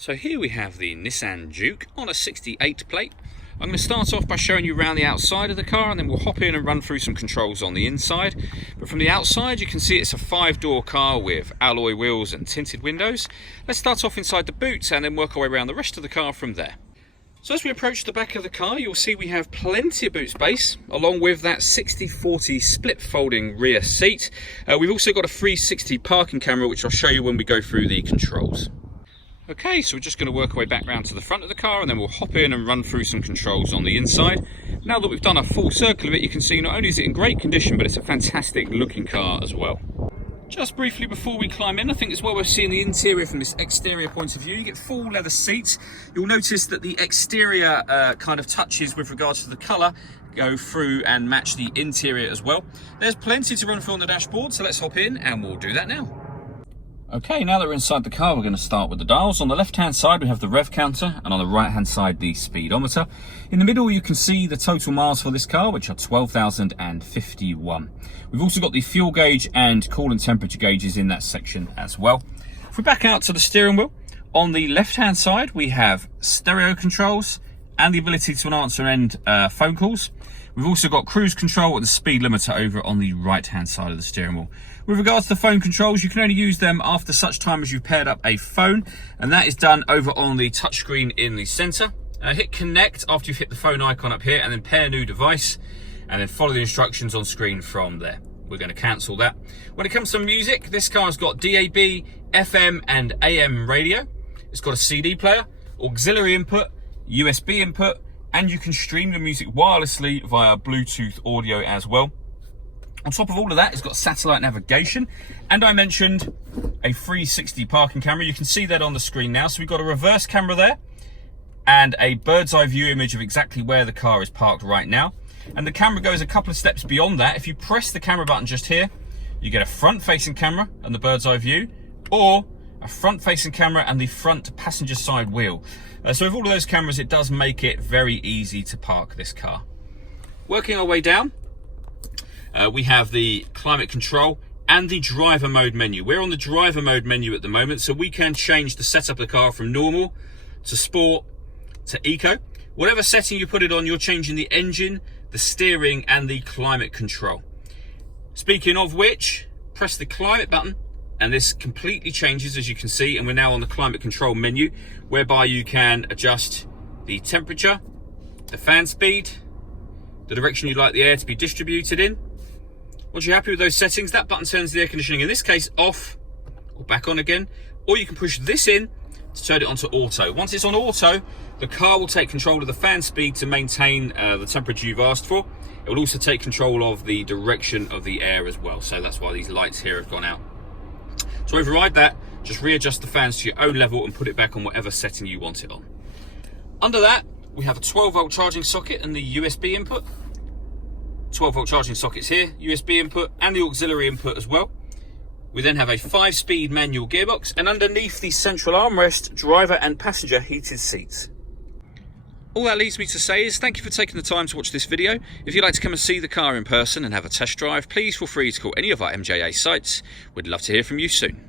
So here we have the Nissan Juke on a 68 plate. I'm going to start off by showing you around the outside of the car, and then we'll hop in and run through some controls on the inside. But from the outside you can see it's a 5-door car with alloy wheels and tinted windows. Let's start off inside the boot and then work our way around the rest of the car from there. So as we approach the back of the car, you'll see we have plenty of boot space, along with that 60/40 split folding rear seat. We've also got a 360 parking camera, which I'll show you when we go through the controls. Okay, so we're just going to work our way back round to the front of the car, and then we'll hop in and run through some controls on the inside. Now that we've done a full circle of it, you can see not only is it in great condition, but it's a fantastic looking car as well. Just briefly before we climb in, I think it's well worth seeing the interior from this exterior point of view. You get full leather seats. You'll notice that the exterior kind of touches with regards to the colour go through and match the interior as well. There's plenty to run through on the dashboard, so let's hop in and we'll do that now. Okay, now that we're inside the car, we're going to start with the dials. On the left-hand side, we have the rev counter, and on the right-hand side, the speedometer. In the middle, you can see the total miles for this car, which are 12,051. We've also got the fuel gauge and coolant temperature gauges in that section as well. If we back out to the steering wheel, on the left-hand side, we have stereo controls and the ability to answer and phone calls. We've also got cruise control and the speed limiter over on the right-hand side of the steering wheel. With regards to phone controls, you can only use them after such time as you've paired up a phone, and that is done over on the touchscreen in the center. Hit connect after you've hit the phone icon up here, and then pair new device, and then follow the instructions on screen from there. We're going to cancel that. When it comes to music, this car's got DAB, FM and AM radio. It's got a CD player, auxiliary input, USB input, and you can stream the music wirelessly via Bluetooth audio as well. On top of all of that, it's got satellite navigation, and I mentioned a 360 parking camera. You can see that on the screen now. So we've got a reverse camera there and a bird's eye view image of exactly where the car is parked right now. And the camera goes a couple of steps beyond that. If you press the camera button just here, you get a front-facing camera and the bird's eye view, or a front-facing camera and the front passenger side wheel. So with all of those cameras, it does make it very easy to park this car. Working our way down, we have the climate control and the driver mode menu. We're on the driver mode menu at the moment, so we can change the setup of the car from normal to sport to eco. Whatever setting you put it on, you're changing the engine, the steering and the climate control. Speaking of which, press the climate button and this completely changes, as you can see, and we're now on the climate control menu, whereby you can adjust the temperature, the fan speed, the direction you'd like the air to be distributed in. Once you're happy with those settings, that button turns the air conditioning, in this case, off or back on again, or you can push this in to turn it onto auto. Once it's on auto, the car will take control of the fan speed to maintain the temperature you've asked for. It will also take control of the direction of the air as well, so that's why these lights here have gone out. To override that, just readjust the fans to your own level and put it back on whatever setting you want it on. Under that, we have a 12-volt charging socket and the USB input. 12-volt charging sockets here, USB input and the auxiliary input as well. We then have a 5-speed manual gearbox, and underneath the central armrest, driver and passenger heated seats. All that leaves me to say is thank you for taking the time to watch this video. If you'd like to come and see the car in person and have a test drive, please feel free to call any of our MJA sites. We'd love to hear from you soon.